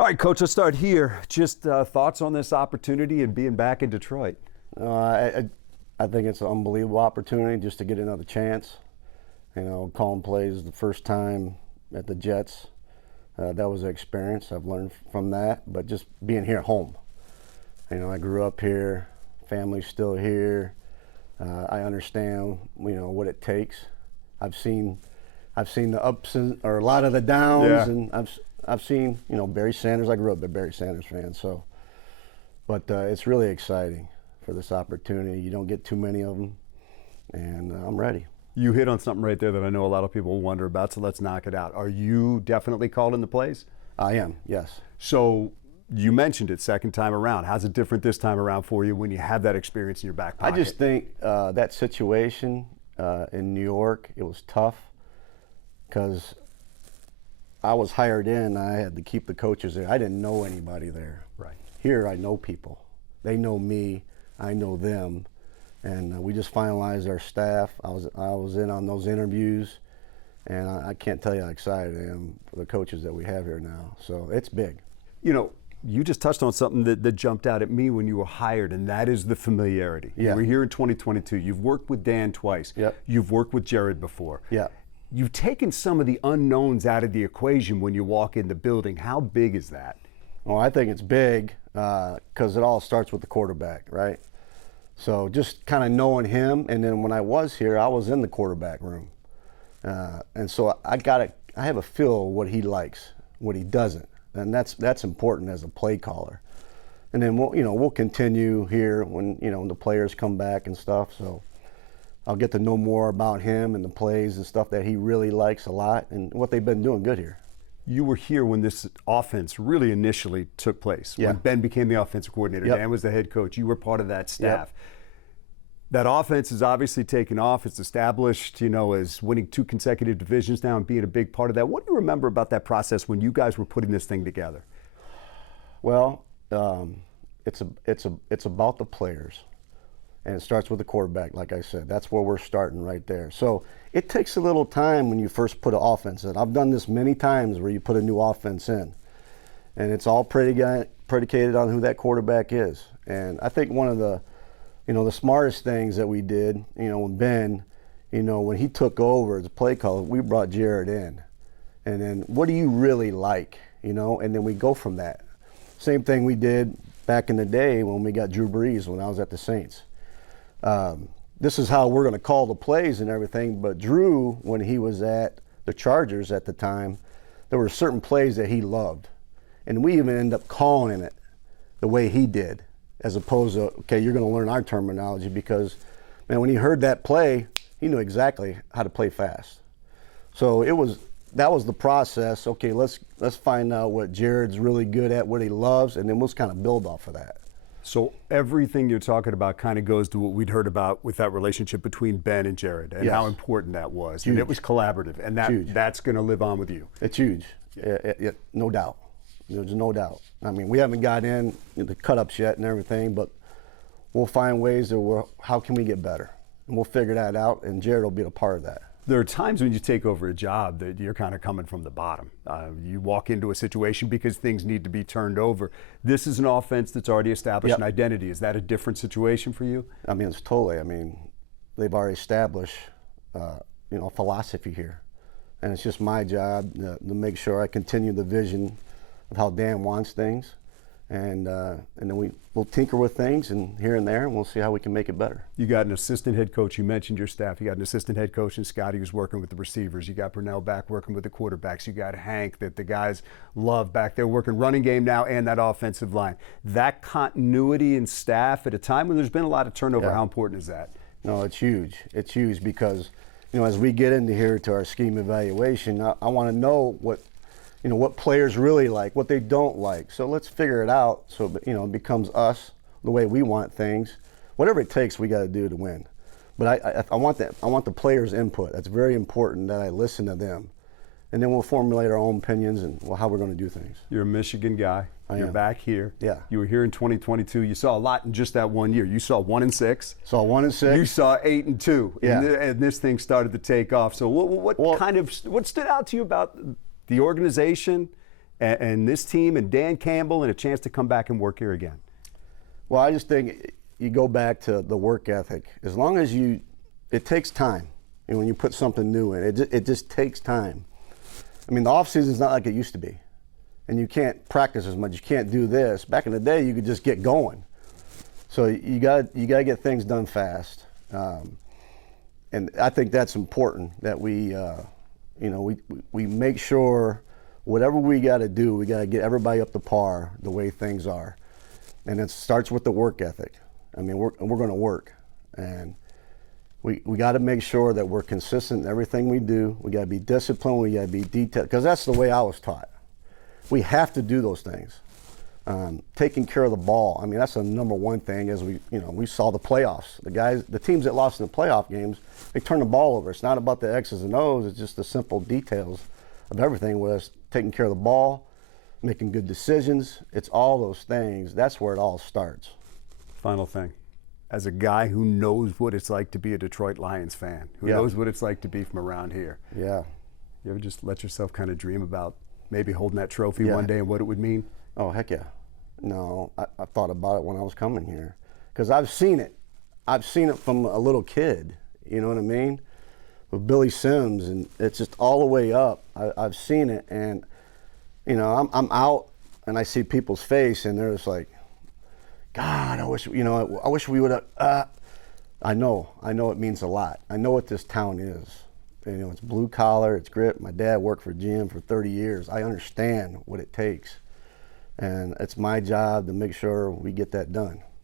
All right, Coach, let's start here. Just thoughts on this opportunity and being back in Detroit. I think it's an unbelievable opportunity just to get another chance. You know, calling plays the first time at the Jets, that was an experience. I've learned from that, but just being here at home. You know, I grew up here, family's still here. I understand, you know, what it takes. I've seen the ups or a lot of the downs, and I've seen, you know, Barry Sanders. I grew up a Barry Sanders fan, so. But it's really exciting for this opportunity. You don't get too many of them, and I'm ready. You hit on something right there that I know a lot of people wonder about, so let's knock it out. Are you definitely called in the plays? I am, yes. So you mentioned it second time around. How's it different this time around for you when you have that experience in your back pocket? I just think that situation in New York, it was tough because I was hired in. I had to keep the coaches there. I didn't know anybody there. Right. Here, I know people. They know me. I know them. And we just finalized our staff. I was in on those interviews, and I can't tell you how excited I am for the coaches that we have here now. So it's big. You know, you just touched on something that jumped out at me when you were hired, and that is the familiarity. Yeah. You were here in 2022. You've worked with Dan twice. Yep. You've worked with Jared before. Yeah. You've taken some of the unknowns out of the equation when you walk in the building. How big is that? Well, I think it's big because it all starts with the quarterback, right? So just kind of knowing him, and then when I was here, I was in the quarterback room. And so I have a feel what he likes, what he doesn't. And that's important as a play caller. And then we'll continue here when the players come back and stuff. So I'll get to know more about him and the plays and stuff that he really likes a lot and what they've been doing good here. You were here when this offense really initially took place. Yeah. When Ben became the offensive coordinator, Yep. Dan was the head coach. You were part of that staff. Yep. That offense has obviously taken off. It's established, as winning 2 consecutive divisions now and being a big part of that. What do you remember about that process when you guys were putting this thing together? Well, it's about the players, and it starts with the quarterback. Like I said, that's where we're starting right there. So it takes a little time when you first put an offense in. I've done this many times where you put a new offense in, and it's all predicated on who that quarterback is. And I think one of the smartest things that we did, when Ben, when he took over as a play caller, we brought Jared in. And then what do you really like, and then we go from that. Same thing we did back in the day when we got Drew Brees when I was at the Saints. This is how we're going to call the plays and everything, but Drew, when he was at the Chargers at the time, there were certain plays that he loved. And we even ended up calling it the way he did, as opposed to, okay, you're going to learn our terminology because, man, when he heard that play, he knew exactly how to play fast. So that was the process. Okay, let's find out what Jared's really good at, what he loves, and then we'll just kind of build off of that. So everything you're talking about kind of goes to what we'd heard about with that relationship between Ben and Jared and Yes. how important that was. Huge. And it was collaborative, and that's going to live on with you. It's huge, no doubt. There's no doubt. I mean, we haven't got in the cut-ups yet and everything, but we'll find ways how can we get better? And we'll figure that out, and Jared will be a part of that. There are times when you take over a job that you're kind of coming from the bottom. You walk into a situation because things need to be turned over. This is an offense that's already established an identity. Is that a different situation for you? I mean, it's totally. I mean, they've already established, a philosophy here. And it's just my job to make sure I continue the vision of how Dan wants things. And then we'll tinker with things and here and there, and we'll see how we can make it better. You got an assistant head coach. You mentioned your staff. You got an assistant head coach in Scotty who's working with the receivers. You got Purnell back working with the quarterbacks. You got Hank that the guys love back there working running game now and that offensive line. That continuity in staff at a time when there's been a lot of turnover, how important is that? No, it's huge. It's huge because, as we get into here to our scheme evaluation, I want to know what players really like, what they don't like. So let's figure it out so, it becomes us, the way we want things. Whatever it takes, we got to do to win. But I want the players' input. That's very important that I listen to them. And then we'll formulate our own opinions and how we're going to do things. You're a Michigan guy. You're back here. Yeah. You were here in 2022. You saw a lot in just that 1 year. You saw 1-6. Saw 1-6. You saw 8-2. Yeah. And this thing started to take off. So what stood out to you about the organization and this team and Dan Campbell and a chance to come back and work here again? Well, I just think you go back to the work ethic. As long as it takes time. And when you put something new in, it just takes time. I mean, the off season is not like it used to be, and you can't practice as much. You can't do this. Back in the day, you could just get going. So you got to get things done fast, and I think that's important that we make sure whatever we got to do, we got to get everybody up to par the way things are, and it starts with the work ethic. I mean, we're going to work, and we got to make sure that we're consistent in everything we do. We got to be disciplined. We got to be detailed, because that's the way I was taught. We have to do those things. Taking care of the ball. I mean, that's the number one thing. As we saw the playoffs. The teams that lost in the playoff games, they turned the ball over. It's not about the X's and O's. It's just the simple details of everything. With us taking care of the ball, making good decisions. It's all those things. That's where it all starts. Final thing. As a guy who knows what it's like to be a Detroit Lions fan, who knows what it's like to be from around here. Yeah. You ever just let yourself kind of dream about maybe holding that trophy one day and what it would mean? Oh, heck yeah. No, I thought about it when I was coming here, because I've seen it. I've seen it from a little kid, you know what I mean? With Billy Sims, and it's just all the way up. I've seen it, and, I'm out, and I see people's face, and they're just like, God, I wish we would have. I know it means a lot. I know what this town is. It's blue collar, it's grit. My dad worked for GM for 30 years. I understand what it takes. And it's my job to make sure we get that done.